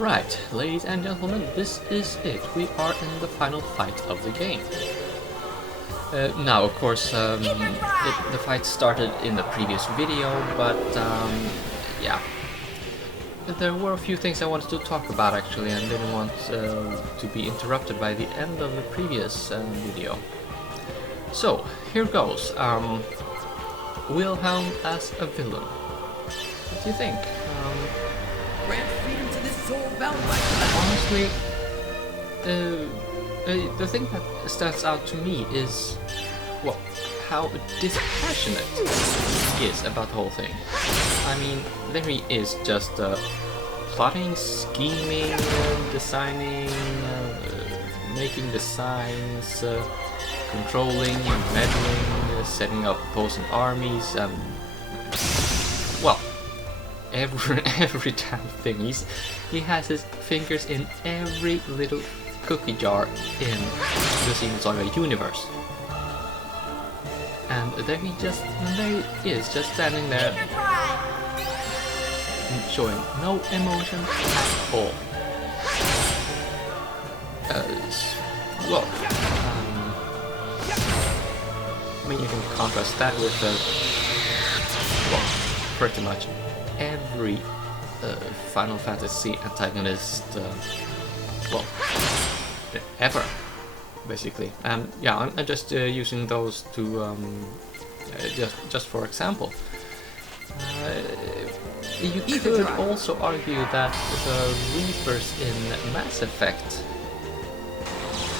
Right, ladies and gentlemen, this is it. We are in the final fight of the game. Now, of course, the fight started in the previous video, but yeah. There were a few things I wanted to talk about actually, and didn't want to be interrupted by the end of the previous video. So, here goes. Wilhelm as a villain. What do you think? Grant freedom to this soul bound by Honestly, the thing that stands out to me is, well, how dispassionate he is about the whole thing. I mean, there he is just plotting, scheming, designing, making designs, controlling, meddling, setting up opposing armies, well, every damn thing. He has his fingers in every little cookie jar in the Xenoblade Saga universe. And there he is, just standing there, showing no emotion at all. Well, I mean, you can contrast that with well, pretty much every Final Fantasy antagonist, well, ever, basically. And yeah, I'm just using those to just for example. You could also argue that the Reapers in Mass Effect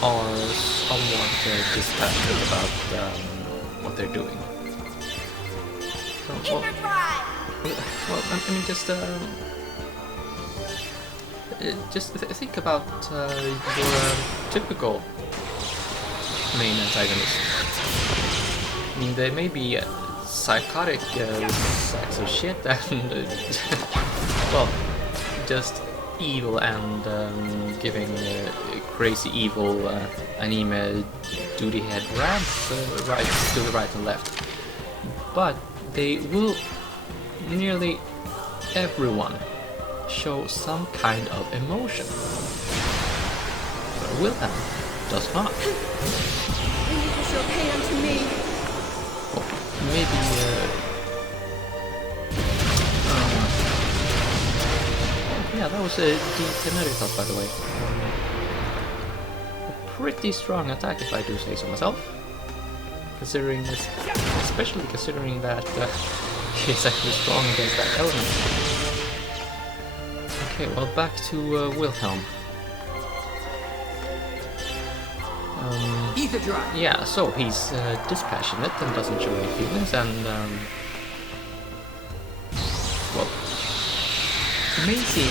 are somewhat dispassionate about what they're doing. So, well, I mean, just think about your typical main antagonist. I mean, they may be psychotic sacks of shit and well, just evil and giving crazy evil anime duty head rants right to the right and left. But they will, nearly everyone, show some kind of emotion. But Wilhelm does not. You can show pain unto me. Well, maybe yeah, that was a deep thought, by the way. A pretty strong attack, if I do say so myself. Considering this, especially considering that he's actually strong against that element. Okay, well, back to Wilhelm. Yeah, so he's dispassionate and doesn't show any feelings, and well, may seem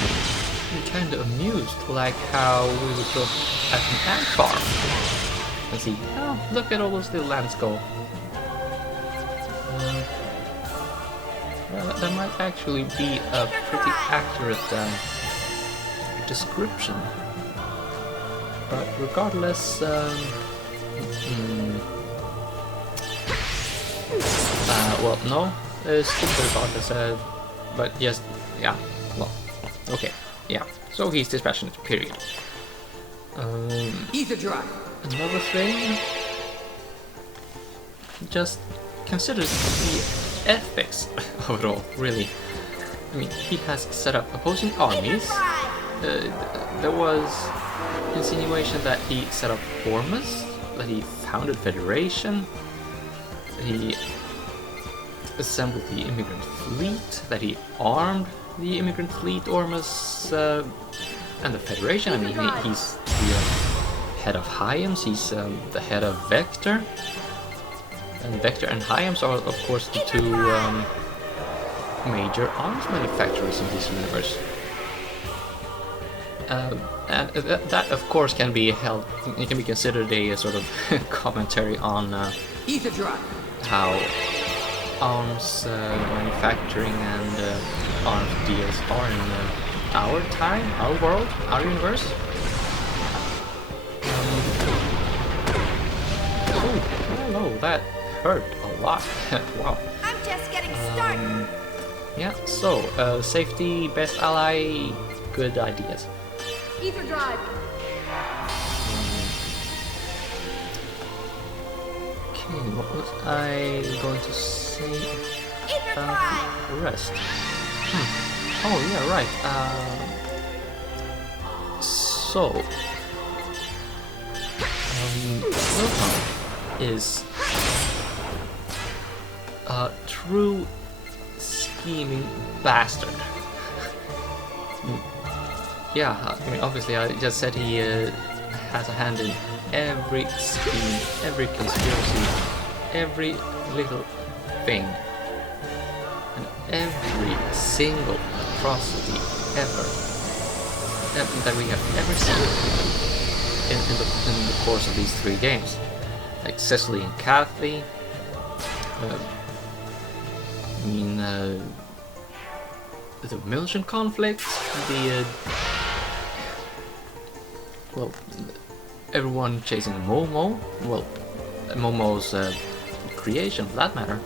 kind of amused, like how we would look at an ant farm and see, oh, look at all those little ants go. Well, that might actually be a pretty accurate description. But regardless, well, no, still regardless, but yes, yeah, well, okay, yeah, so he's dispassionate, period. Another thing, just consider the ethics of it all, really. I mean, he has set up opposing armies. There was insinuation that he set up Hormus, that he founded Federation, that he assembled the immigrant fleet, that he armed the immigrant fleet, Hormus, and the Federation. I mean, he's the head of Hyams, he's the head of Vector. And Vector and Hyams are, of course, the two major arms manufacturers in this universe. And that, of course, can be held. It can be considered a sort of commentary on how arms manufacturing and arms deals are in our time, our world, our universe. Oh, hello, that hurt a lot. Wow. I'm just getting started. Yeah. So, safety, best ally. good ideas. Ether drive. Okay, what was I going to say about the rest? Oh yeah, right. So Wilhelm is a true scheming bastard. Yeah, I mean, obviously, I just said he has a hand in every scheme, every conspiracy, every little thing, and every single atrocity ever that we have ever seen in the course of these 3 games. Like Cecily and Kathy, the Milton conflict, well, everyone chasing Momo, well, Momo's creation for that matter.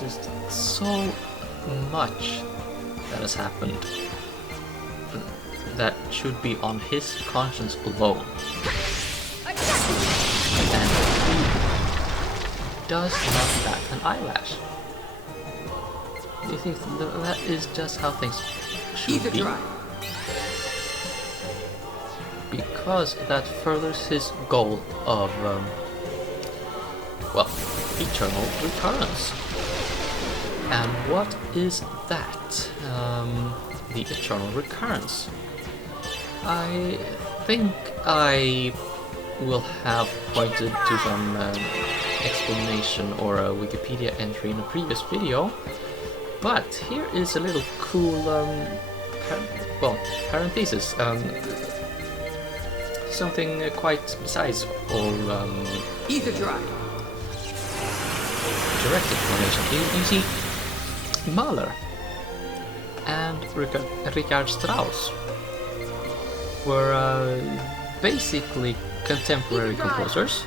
Just so much that has happened that should be on his conscience alone. And he does not bat an eyelash. Do you think that is just how things should be? Because that furthers his goal of, well, eternal recurrence. And what is that? The eternal recurrence. I think I will have pointed to some explanation or a Wikipedia entry in a previous video, but here is a little cool, parenthesis. Something quite besides all Ether drive. direct explanation. You see, Mahler and Richard Strauss were basically contemporary composers.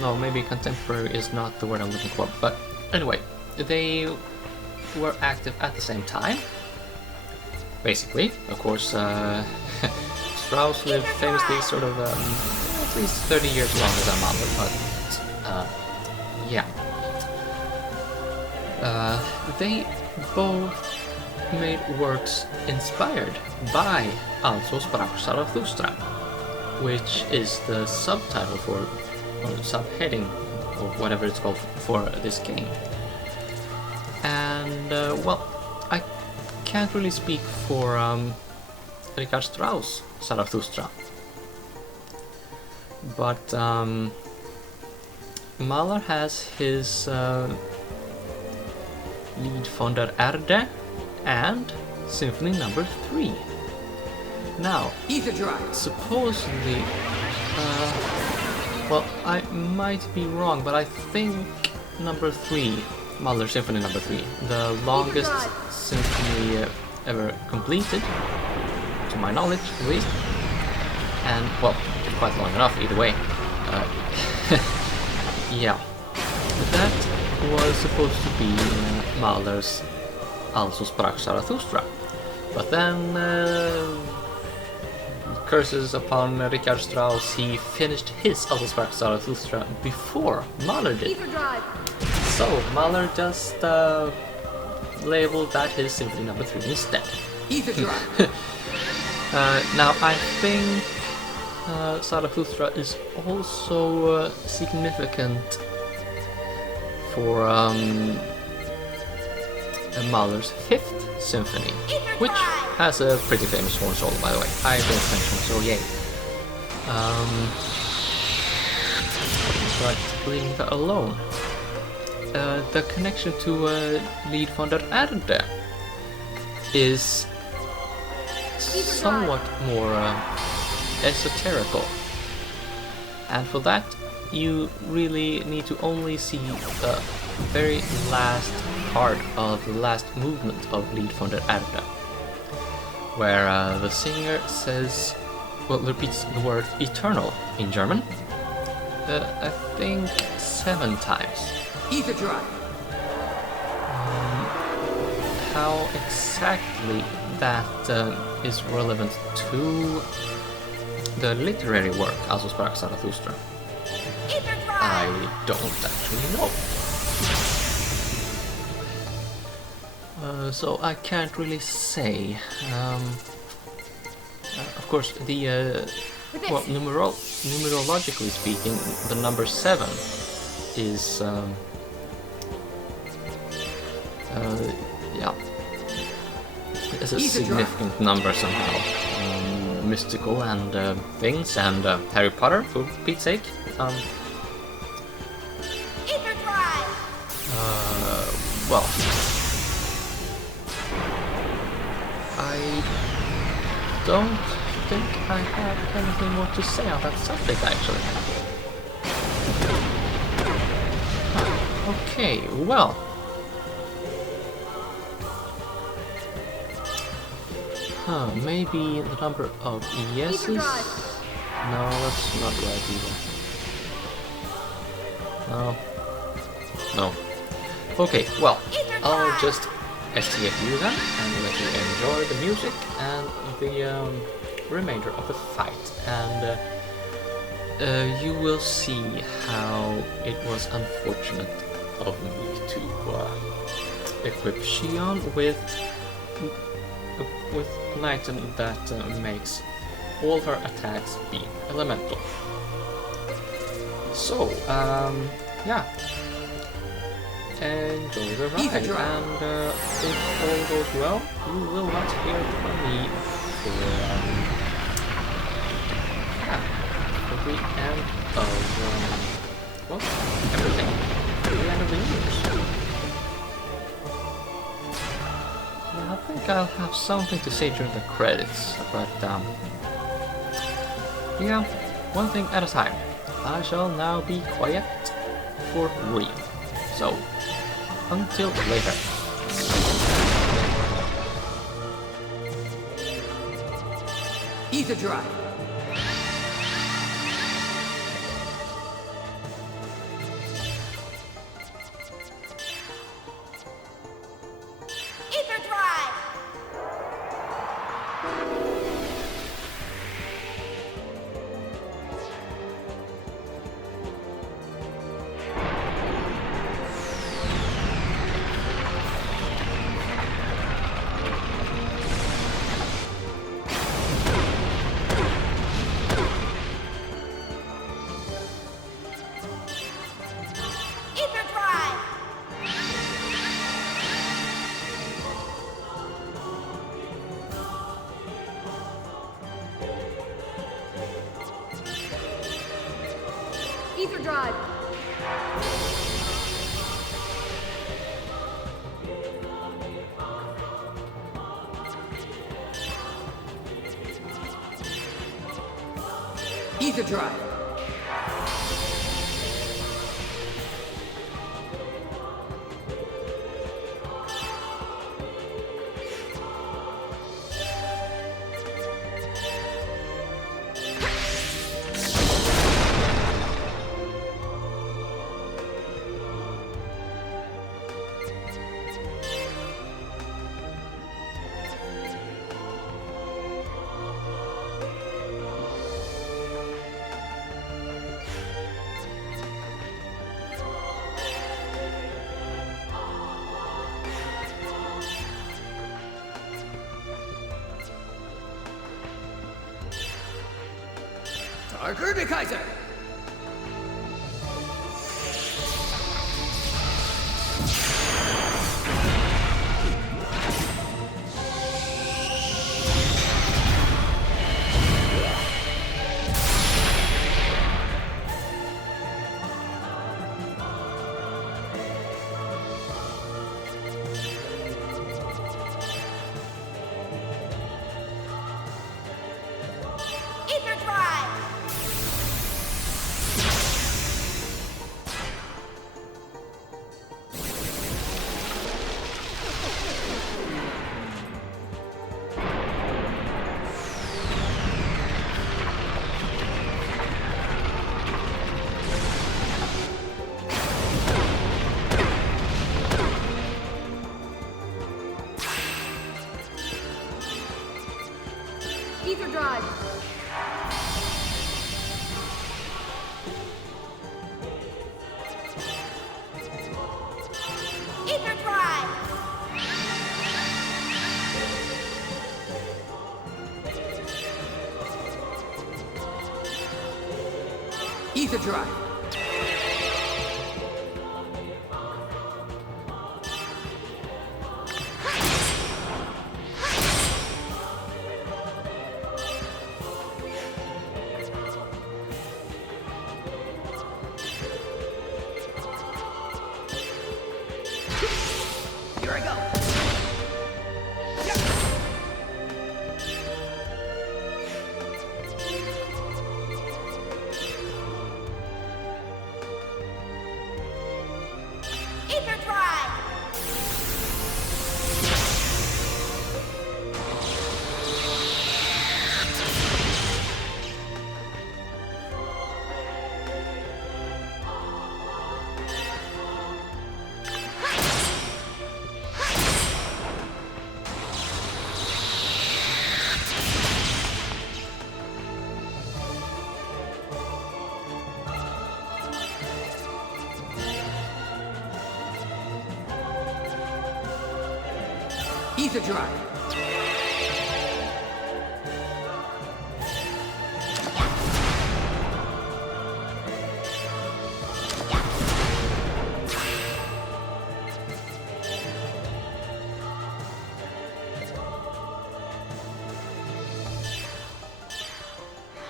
No, maybe contemporary is not the word I'm looking for. But anyway, they were active at the same time. Basically, of course, Strauss lived famously sort of at least 30 years longer than Mahler, but yeah. They both made works inspired by Also sprach Zarathustra, which is the subtitle for, or subheading, or whatever it's called for this game. And, well, I can't really speak for Richard Strauss' Zarathustra, but Mahler has his Lied von der Erde and Symphony Number 3. Now, supposedly, well, I might be wrong, but I think Number 3, Mahler Symphony Number 3, the longest symphony ever completed, to my knowledge at least, and, well, quite long enough either way. Yeah, that was supposed to be Mahler's Also sprach Zarathustra, but then curses upon Richard Strauss, he finished his Also sprach Zarathustra before Mahler did. So Mahler just labeled that his Symphony Number 3 instead. Now I think Zarathustra is also significant for Mahler's 5th Symphony, which has a pretty famous horn solo, by the way. I don't French horn solo, yay. But leaving that alone, the connection to Lied von der Erde is somewhat more esoterical, and for that you really need to only see the very last part of the last movement of Lied von der Erde, where the singer says, well, repeats the word eternal in German, I think 7 times. Ether drive. How exactly that is relevant to the literary work, Also sprach Zarathustra, I don't actually know. So I can't really say. Of course, the well, numerologically speaking, the number 7 is yeah, is a significant number somehow. Mystical and things, and Harry Potter, for Pete's sake. Well, I don't think I have anything more to say on that subject, actually. Okay, well. Maybe the number of yeses? No, that's not right either. No. Okay, well, I'll just estimate you then, and let you enjoy the music and the remainder of the fight. And you will see how it was unfortunate of me to equip Shion with an item that makes all her attacks be elemental. So, yeah. Enjoy the ride, and if all goes well, you will not hear from me for the end of well, everything. The end of the years. I think I'll have something to say during the credits, but yeah, one thing at a time. I shall now be quiet for real. So, until later. Ether drive. Ether drive. Ether drive. Darker Kaiser. Drive. Ether Drive! Ether Drive. Here I go. Ether Drive! Ether Drive.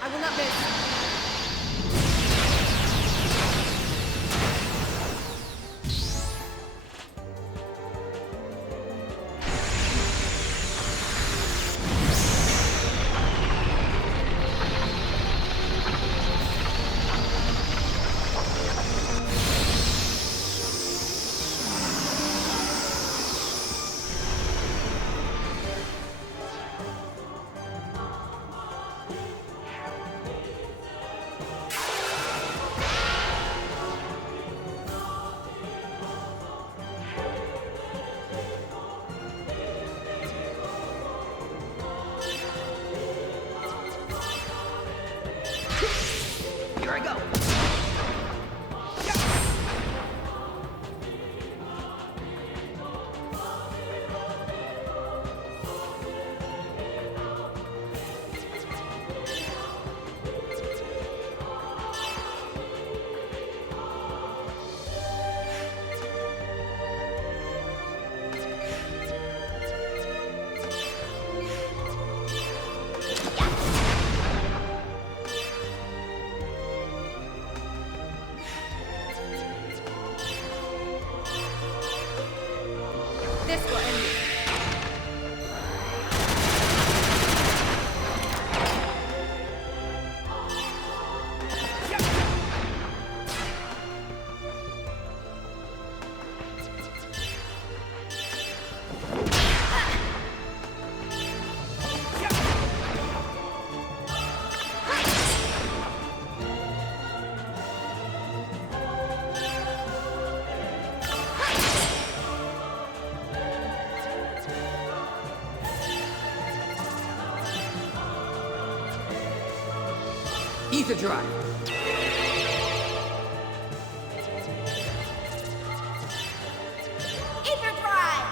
I will not miss. Here I go. This will end it. Ether Drive. Ether Drive!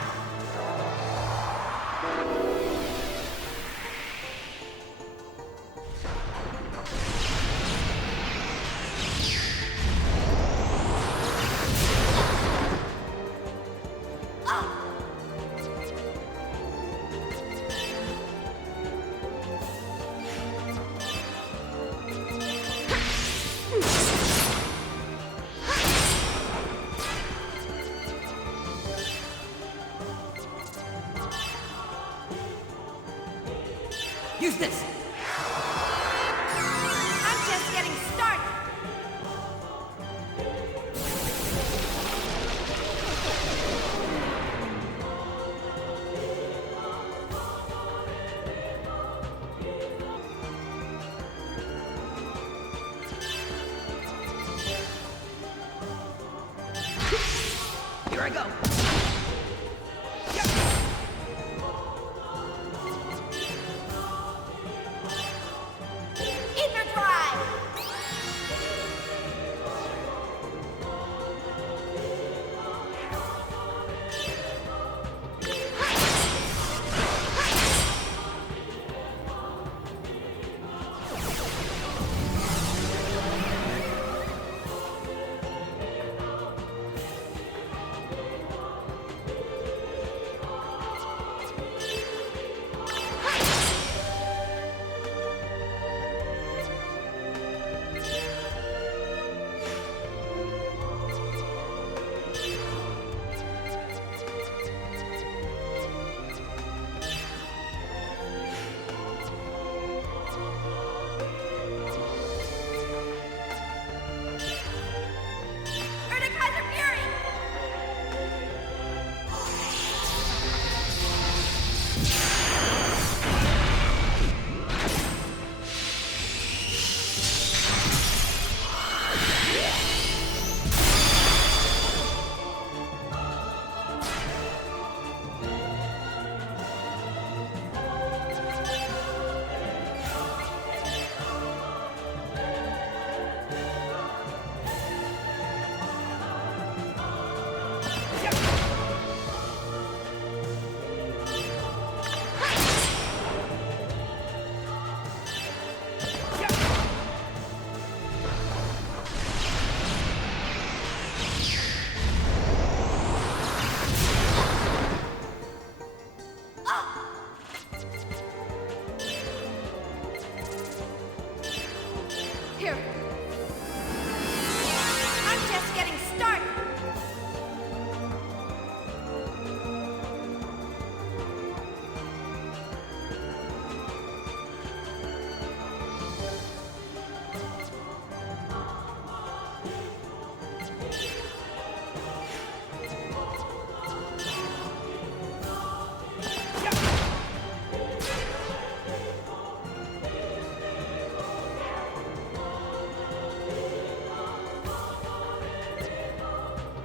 Use this. I'm just getting started! Here I go.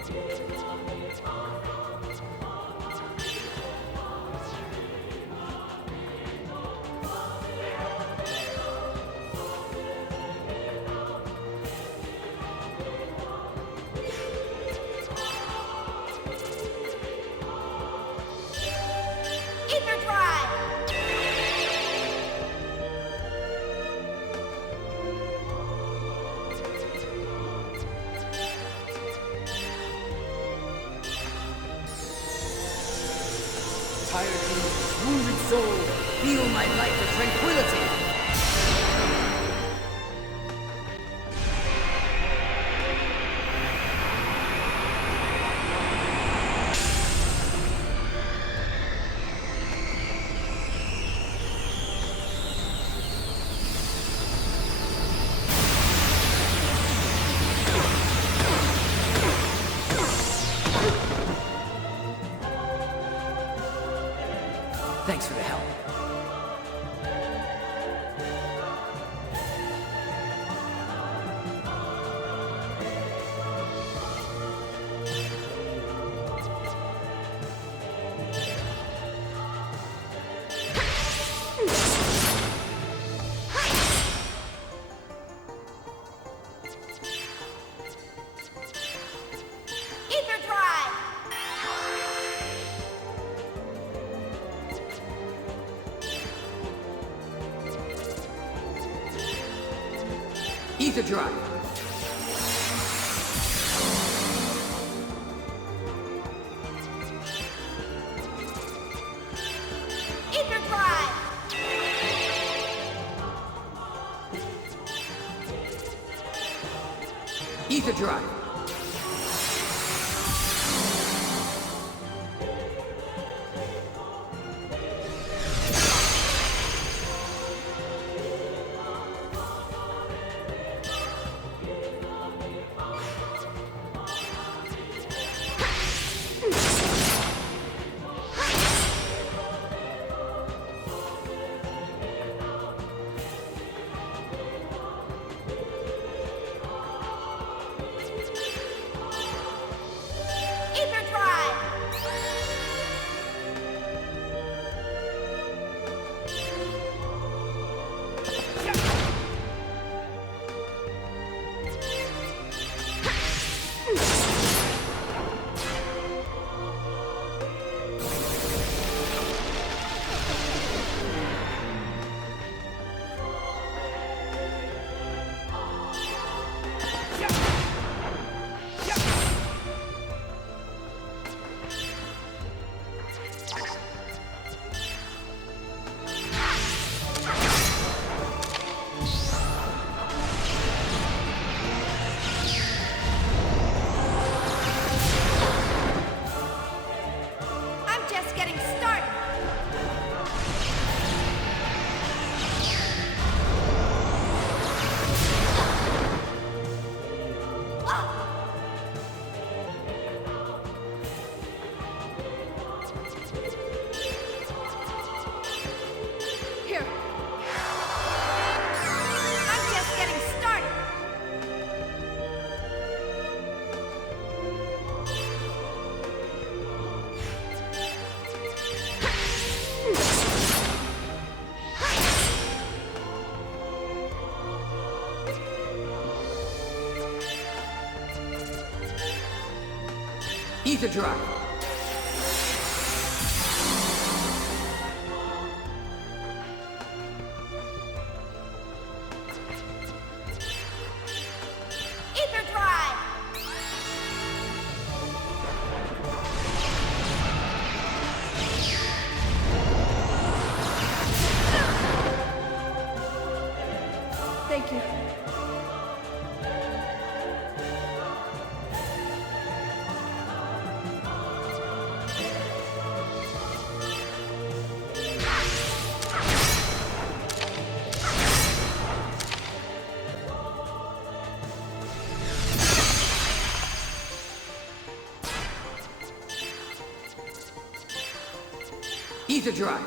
Ether drive. Tired demons, wounded soul, feel my light of tranquility. Thanks for the help. Ether drive. Ether drive. Ether drive. Ether drive. Ether drive. I'm just getting started. Here. I'm just getting started. Ether drive. Ether drive. Thank you. Ether drive.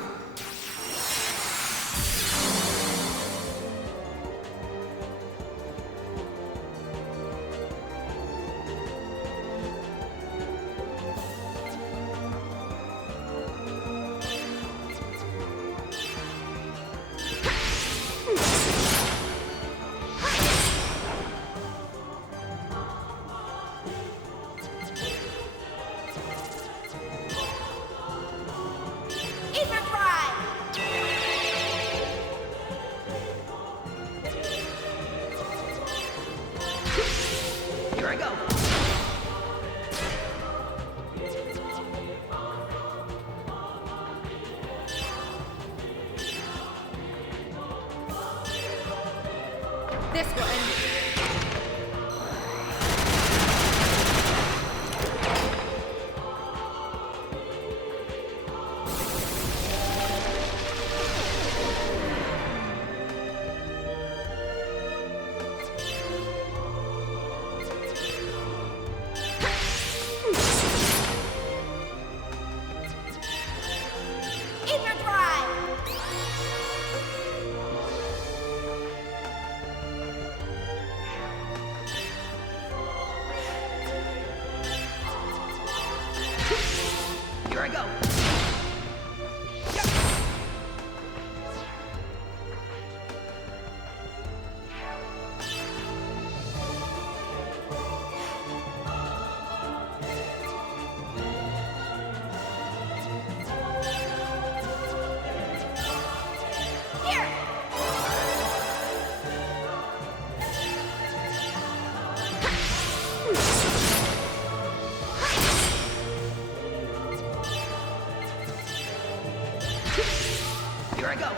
This will end it. Ether drive! Here I go. Here! Here I go.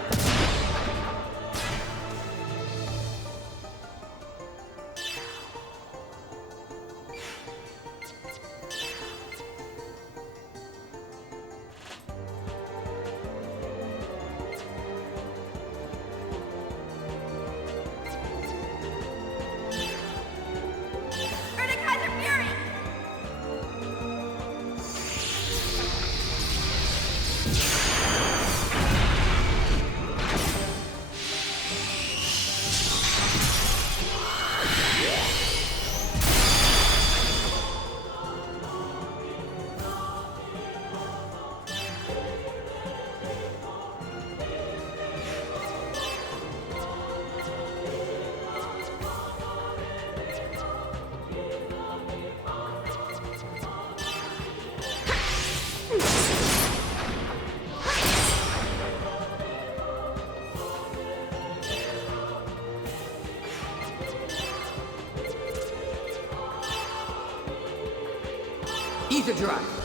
Vertigizer Fury! Ether drive.